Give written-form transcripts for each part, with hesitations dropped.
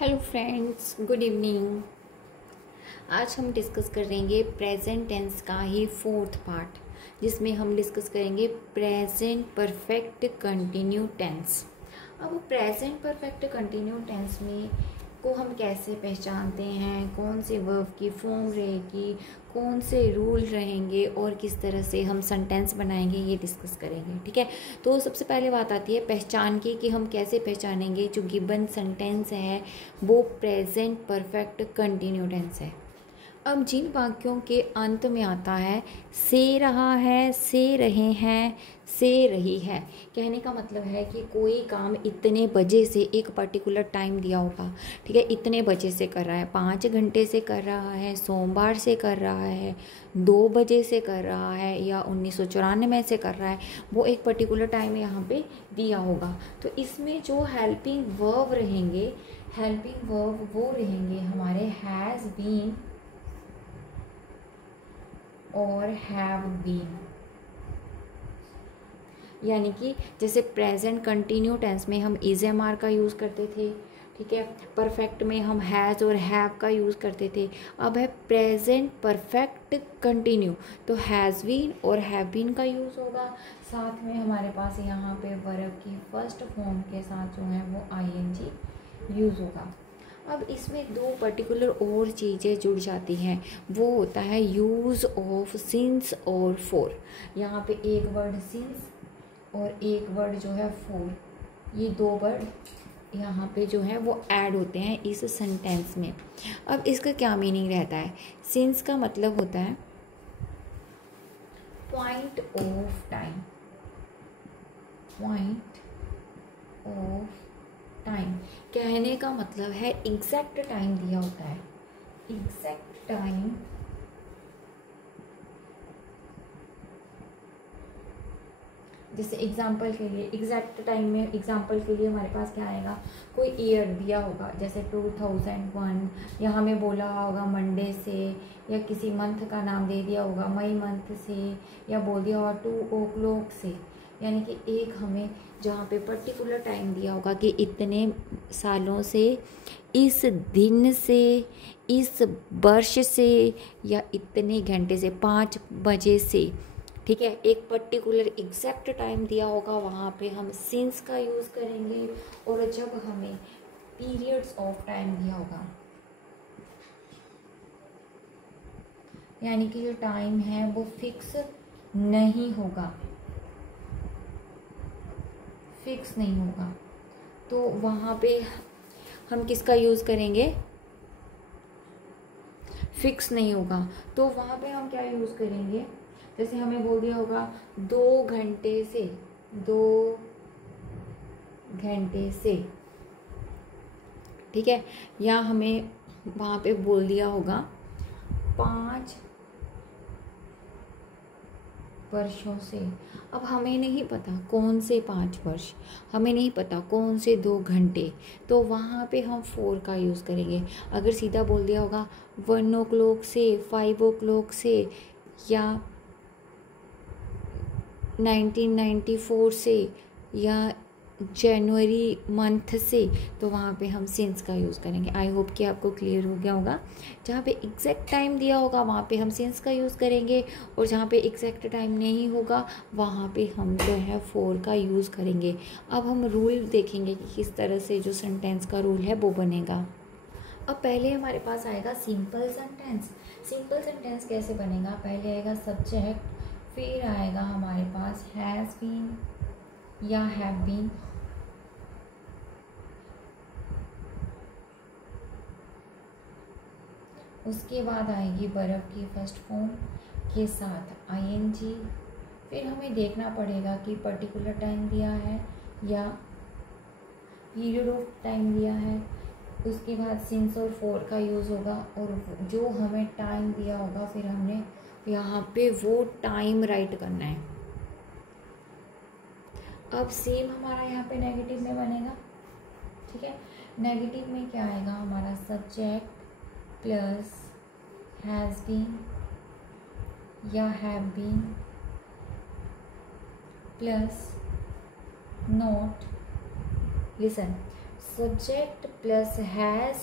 Hello friends, good evening. आज हम discuss करेंगे प्रेजेंट टेंस का ही फोर्थ पार्ट, जिसमें हम डिस्कस करेंगे प्रेजेंट परफेक्ट कंटिन्यू टेंस। अब प्रेजेंट परफेक्ट कंटिन्यू टेंस में को हम कैसे पहचानते हैं, कौन से वर्ब की फॉर्म रहेगी, कौन से रूल रहेंगे और किस तरह से हम सेंटेंस बनाएंगे, ये डिस्कस करेंगे। ठीक है, तो सबसे पहले बात आती है पहचान की कि हम कैसे पहचानेंगे जो गिवन सेंटेंस है वो प्रेजेंट परफेक्ट कंटिन्यू टेंस है। अब जिन वाक्यों के अंत में आता है से रहा है, से रहे हैं, से रही है, कहने का मतलब है कि कोई काम इतने बजे से, एक पर्टिकुलर टाइम दिया होगा, ठीक है, इतने बजे से कर रहा है, 5 घंटे से कर रहा है, सोमवार से कर रहा है, 2 बजे से कर रहा है या 1994 से कर रहा है, वो एक पर्टिकुलर टाइम यहाँ पे दिया होगा। तो इसमें जो हेल्पिंग वर्ब रहेंगे, हेल्पिंग वर्ब वो रहेंगे हमारे हैज़ बीन और हैव बीन। यानी कि जैसे प्रेजेंट कंटिन्यू टेंस में हम इज एम आर का यूज़ करते थे, ठीक है, परफेक्ट में हम हैज़ और हैव का यूज़ करते थे। अब है प्रेजेंट परफेक्ट कंटिन्यू, तो हैज़ बीन और हैव बीन का यूज़ होगा। साथ में हमारे पास यहाँ पे वर्ब की फर्स्ट फॉर्म के साथ जो है वो आईएनजी यूज़ होगा। अब इसमें दो पर्टिकुलर और चीज़ें जुड़ जाती हैं, वो होता है यूज़ ऑफ सिंस और फॉर। यहाँ पे एक वर्ड सिंस और एक वर्ड जो है फॉर, ये दो वर्ड यहाँ पे जो है वो ऐड होते हैं इस सेंटेंस में। अब इसका क्या मीनिंग रहता है? सिंस का मतलब होता है point of time, point of time कहने का मतलब है एग्जैक्ट टाइम दिया होता है, एग्जैक्ट टाइम। जैसे एग्जाम्पल के लिए, एग्जैक्ट टाइम में एग्जाम्पल के लिए हमारे पास क्या आएगा, कोई ईयर दिया होगा जैसे 2001, या हमें बोला होगा मंडे से, या किसी मंथ का नाम दे दिया होगा मई मंथ से, या बोल दिया होगा 2 o'clock से। यानी कि एक हमें जहाँ पे पर्टिकुलर टाइम दिया होगा कि इतने सालों से, इस दिन से, इस वर्ष से, या इतने घंटे से, 5 बजे से, ठीक है, एक पर्टिकुलर एग्जैक्ट टाइम दिया होगा, वहाँ पे हम सिंस का यूज़ करेंगे। और जब हमें पीरियड्स ऑफ टाइम दिया होगा, यानी कि जो टाइम है वो फिक्स नहीं होगा, फिक्स नहीं होगा, तो वहाँ पे हम किसका यूज़ करेंगे? फिक्स नहीं होगा, तो वहाँ पे हम क्या यूज़ करेंगे? जैसे हमें बोल दिया होगा 2 घंटे से, 2 घंटे से, ठीक है, या हमें वहाँ पे बोल दिया होगा 5 वर्षों से। अब हमें नहीं पता कौन से 5 वर्ष, हमें नहीं पता कौन से 2 घंटे, तो वहाँ पे हम 4 का यूज़ करेंगे। अगर सीधा बोल दिया होगा 1 o'clock से, 5 o'clock से, या 1994 से, या जनवरी मंथ से, तो वहाँ पे हम सिंस का यूज़ करेंगे। आई होप कि आपको क्लियर हो गया होगा। जहाँ पे एग्जैक्ट टाइम दिया होगा वहाँ पे हम सिंस का यूज़ करेंगे, और जहाँ पे एग्जैक्ट टाइम नहीं होगा वहाँ पे हम जो है 4 का यूज़ करेंगे। अब हम रूल देखेंगे कि किस तरह से जो सेंटेंस का रूल है वो बनेगा। अब पहले हमारे पास आएगा सिंपल सेंटेंस। सिंपल सेंटेंस कैसे बनेगा? पहले आएगा सब्जेक्ट, फिर आएगा हमारे पास हैज़ बीन या हैव बीन, उसके बाद आएगी वर्ब की फर्स्ट फॉर्म के साथ आईएनजी। फिर हमें देखना पड़ेगा कि पर्टिकुलर टाइम दिया है या पीरियड ऑफ टाइम दिया है। उसके बाद सिंस और फॉर का यूज़ होगा, और जो हमें टाइम दिया होगा फिर हमने यहाँ पे वो टाइम राइट करना है। अब सेम हमारा यहाँ पे नेगेटिव में बनेगा, ठीक है। नेगेटिव में क्या आएगा? हमारा सब्जेक्ट प्लस हैज़ बीन या have been plus not. Listen, subject plus has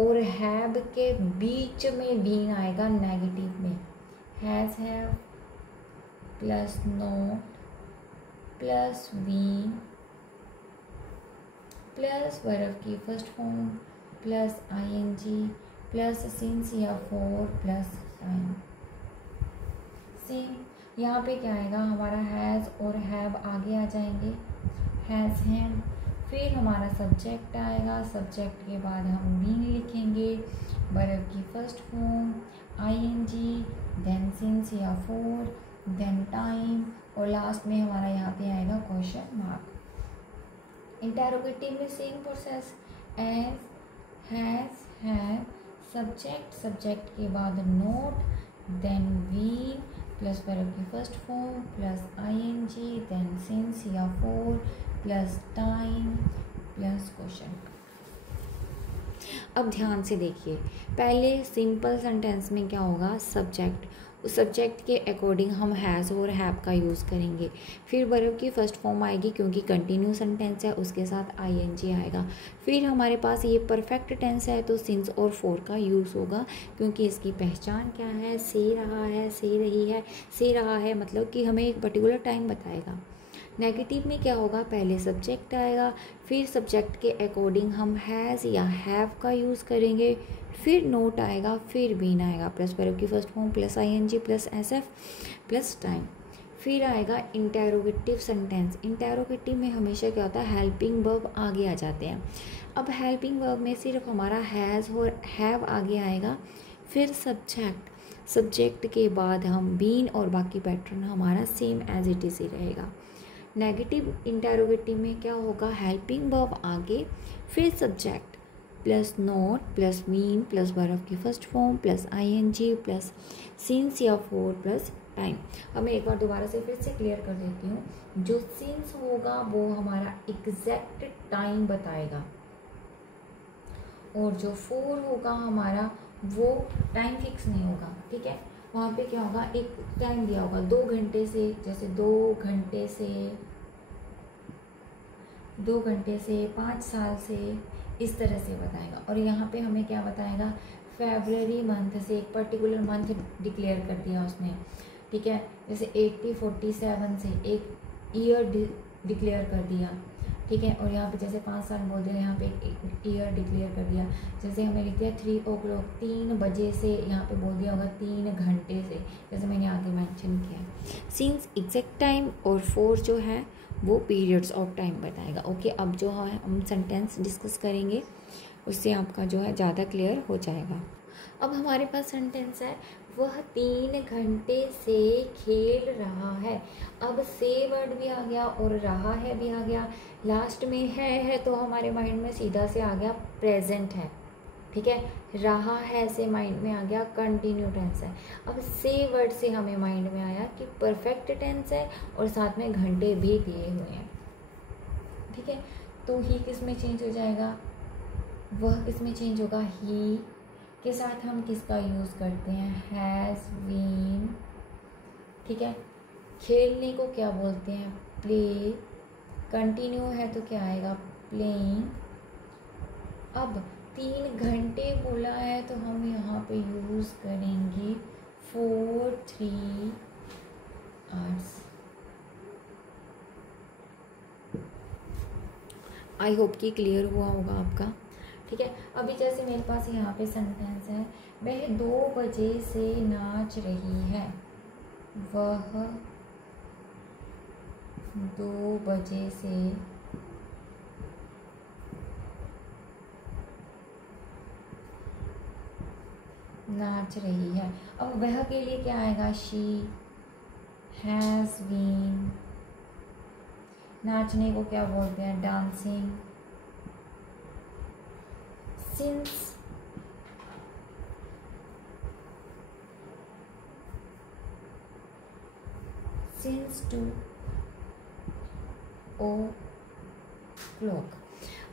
और हैव के बीच में बीन आएगा नेगेटिव में। Has have plus not plus been plus verb की first form plus ING plus since या फॉर प्लस टाइम। सेम यहाँ पे क्या आएगा, हमारा हैज़ और हैव आगे आ जाएंगे, हैज़ हैव, फिर हमारा सब्जेक्ट आएगा, सब्जेक्ट के बाद हम बीन लिखेंगे, वर्ब की first form ING, then since या फॉर, देन टाइम, और लास्ट में हमारा यहाँ पे आएगा क्वेश्चन मार्क। इंटेरोगेटिव में same process, as, has, have, subject, subject के बाद not, then V plus verb की first form plus ING, then since या for plus time plus question. अब ध्यान से देखिए, पहले सिंपल सेंटेंस में क्या होगा, सब्जेक्ट, उस सब्जेक्ट के अकॉर्डिंग हम हैज़ और हैव का यूज़ करेंगे, फिर वर्ब की फर्स्ट फॉर्म आएगी क्योंकि कंटिन्यू सेंटेंस है, उसके साथ आईएनजी आएगा, फिर हमारे पास ये परफेक्ट टेंस है तो सिंस और फॉर का यूज़ होगा क्योंकि इसकी पहचान क्या है, से रहा है, से रही है, से रहा है मतलब कि हमें एक पर्टिकुलर टाइम बताएगा। नेगेटिव में क्या होगा, पहले सब्जेक्ट आएगा, फिर सब्जेक्ट के अकॉर्डिंग हम हैज़ या हैव का यूज़ करेंगे, फिर नोट आएगा, फिर बीन आएगा, प्लस वर्ब की first form plus ING plus SF plus time, फिर आएगा इंटेरोगेटिव सेंटेंस। इंटेरोगेटिव में हमेशा क्या होता है, हेल्पिंग वर्ब आगे आ जाते हैं। अब हेल्पिंग वर्ब में सिर्फ हमारा हैज़ और हैव आगे आएगा, फिर सब्जेक्ट, सब्जेक्ट के बाद हम बीन और बाकी पैटर्न हमारा सेम एज इट इज़ ही रहेगा। नेगेटिव इंटेरोगेटिव में क्या होगा, हेल्पिंग वर्ब आगे, फिर subject plus not plus been plus verb की first form plus ING plus since या फॉर प्लस टाइम। अब मैं एक बार दोबारा से फिर से क्लियर कर देती हूँ। जो सिंस होगा वो हमारा एग्जैक्ट टाइम बताएगा और जो फॉर होगा हमारा वो टाइम फिक्स नहीं होगा, ठीक है। वहाँ पे क्या होगा, एक टाइम दिया होगा 2 घंटे से, जैसे 2 घंटे से 5 साल से, इस तरह से बताएगा। और यहाँ पे हमें क्या बताएगा, फेब्रुअरी मंथ से एक पर्टिकुलर मंथ डिक्लेयर कर दिया उसने, ठीक है। जैसे 1847 से एक ईयर डिक्लेयर कर दिया, ठीक है। और यहाँ पे जैसे 5 साल बोल दिया, यहाँ पे एक ईयर डिक्लेयर कर दिया। जैसे हमें लिख दिया 3 o'clock 3 बजे से, यहाँ पे बोल दिया होगा 3 घंटे से, जैसे मैंने आगे मेंशन किया। सिंस एग्जैक्ट टाइम और फॉर जो है वो पीरियड्स ऑफ टाइम बताएगा। ओके, अब जो है हम सेंटेंस डिस्कस करेंगे उससे आपका जो है ज़्यादा क्लियर हो जाएगा। अब हमारे पास सेंटेंस है, वह 3 घंटे से खेल रहा है। अब से वर्ड भी आ गया और रहा है भी आ गया, लास्ट में है तो हमारे माइंड में सीधा से आ गया प्रेजेंट है, ठीक है। रहा है से माइंड में आ गया कंटिन्यू टेंस है। अब से वर्ड से हमें माइंड में आया कि परफेक्ट टेंस है और साथ में घंटे भी दिए हुए हैं, ठीक है। तो ही किस में चेंज हो जाएगा, वह किस में चेंज होगा, ही के साथ हम किसका यूज़ करते हैं, हैज़ बीन, ठीक है। खेलने को क्या बोलते हैं, प्ले, कंटिन्यू है तो क्या आएगा, प्लेइंग। अब 3 घंटे बोला है तो हम यहाँ पे यूज़ करेंगे for 3 hours। आई होप कि क्लियर हुआ होगा आपका, ठीक है। अभी जैसे मेरे पास यहाँ पे सेंटेंस है, वह 2 बजे से नाच रही है। वह 2 बजे से नाच रही है। अब वह के लिए क्या आएगा, शी हैज़ बीन। नाचने को क्या बोलते हैं, डांसिंग। Since 2 o'clock।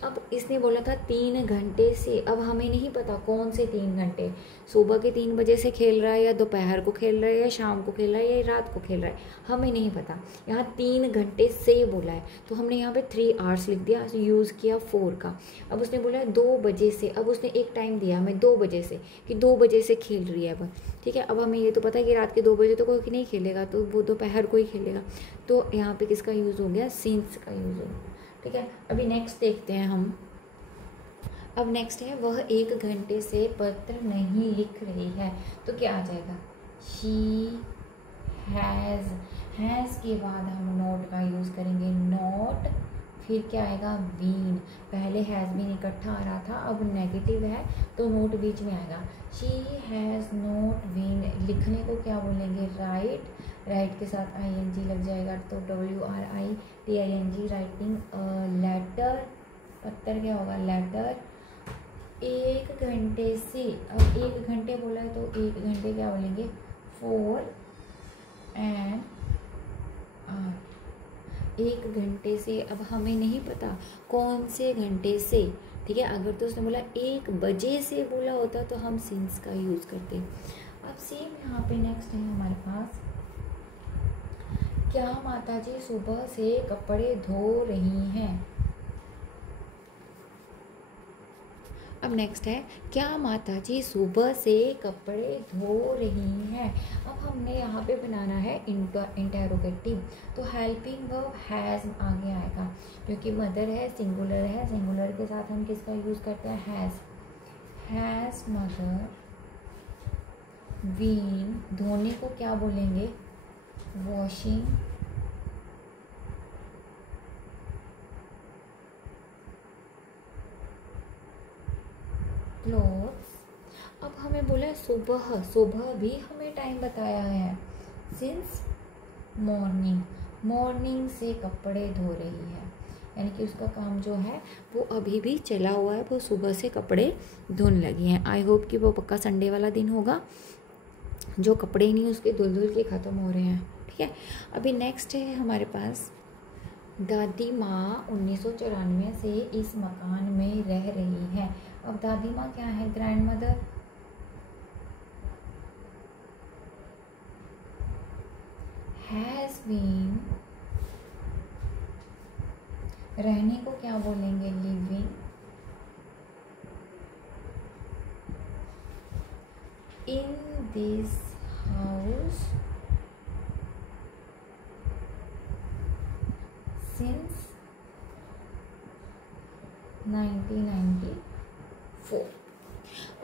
अब इसने बोला था 3 घंटे से, अब हमें नहीं पता कौन से 3 घंटे, सुबह के 3 बजे से खेल रहा है या दोपहर को खेल रहा है या शाम को खेल रहा है या रात को खेल रहा है, हमें नहीं पता। यहाँ 3 घंटे से बोला है तो हमने यहाँ पे 3 आवर्स लिख दिया, यूज़ किया 4 का। अब उसने बोला है 2 बजे से, अब उसने एक टाइम दिया हमें 2 बजे से कि 2 बजे से खेल रही है अब, ठीक है। अब हमें ये तो पता है कि रात के 2 बजे तो कोई नहीं खेलेगा, तो वो दोपहर को ही खेलेगा, तो यहाँ पे किसका यूज़ हो गया, सिंस का यूज़ हो गया, ठीक है। अभी नेक्स्ट देखते हैं हम। अब नेक्स्ट है वह 1 घंटे से पत्र नहीं लिख रही है, तो क्या आ जाएगा, शी हैज़ के बाद हम नोट का यूज़ करेंगे, नोट, फिर क्या आएगा, बीन। पहले हैज़ बीन इकट्ठा आ रहा था, अब नेगेटिव है तो नोट बीच में आएगा। शी हैज़ नोट बीन, लिखने को क्या बोलेंगे, राइट, राइट के साथ ing लग जाएगा तो WRITING, राइटिंग लेटर, पत्तर क्या होगा, लेटर। 1 घंटे से, अब 1 घंटे बोला है तो 1 घंटे क्या बोलेंगे, 4 and hour। 1 घंटे से, अब हमें नहीं पता कौन से घंटे से, ठीक है। अगर तो उसने बोला 1 बजे से बोला होता तो हम सिंस का यूज़ करते। अब सेम यहाँ पे नेक्स्ट है हमारे पास, क्या माताजी सुबह से कपड़े धो रही हैं। अब नेक्स्ट है, क्या माताजी सुबह से कपड़े धो रही हैं। अब हमने यहाँ पे बनाना है इंटेरोगेटिव, तो हेल्पिंग वर्ब हैज़ आगे आएगा, क्योंकि मदर है, सिंगुलर है, सिंगुलर के साथ हम किसका यूज़ करते हैं, हैज़ मदर बीन। धोने को क्या बोलेंगे, वॉशिंग क्लोथ्स। अब हमें बोला है सुबह, सुबह भी हमें टाइम बताया है, सिंस मॉर्निंग, मॉर्निंग से कपड़े धो रही है, यानी कि उसका काम जो है वो अभी भी चला हुआ है, वो सुबह से कपड़े धोने लगी हैं। आई होप कि वो पक्का संडे वाला दिन होगा, जो कपड़े ही नहीं उसके धुल धुल के ख़त्म हो रहे हैं, ठीक है। अभी नेक्स्ट है हमारे पास, दादी माँ 1994 से इस मकान में रह रही है। अब दादी माँ क्या है, ग्रैंड मदर, हैज़ बीन, रहने को क्या बोलेंगे, living in this house since 1994।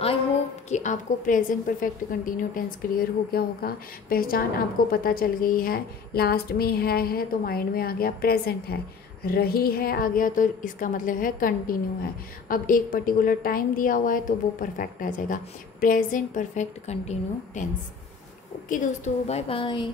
I hope कि आपको present perfect continue tense clear हो गया होगा, पहचान आपको पता चल गई है। लास्ट में है तो माइंड में आ गया, प्रेजेंट है, रही है आ गया तो इसका मतलब है कंटिन्यू है। अब एक पर्टिकुलर टाइम दिया हुआ है तो वो परफेक्ट आ जाएगा, present perfect continue tense. Okay दोस्तों, बाय बाय।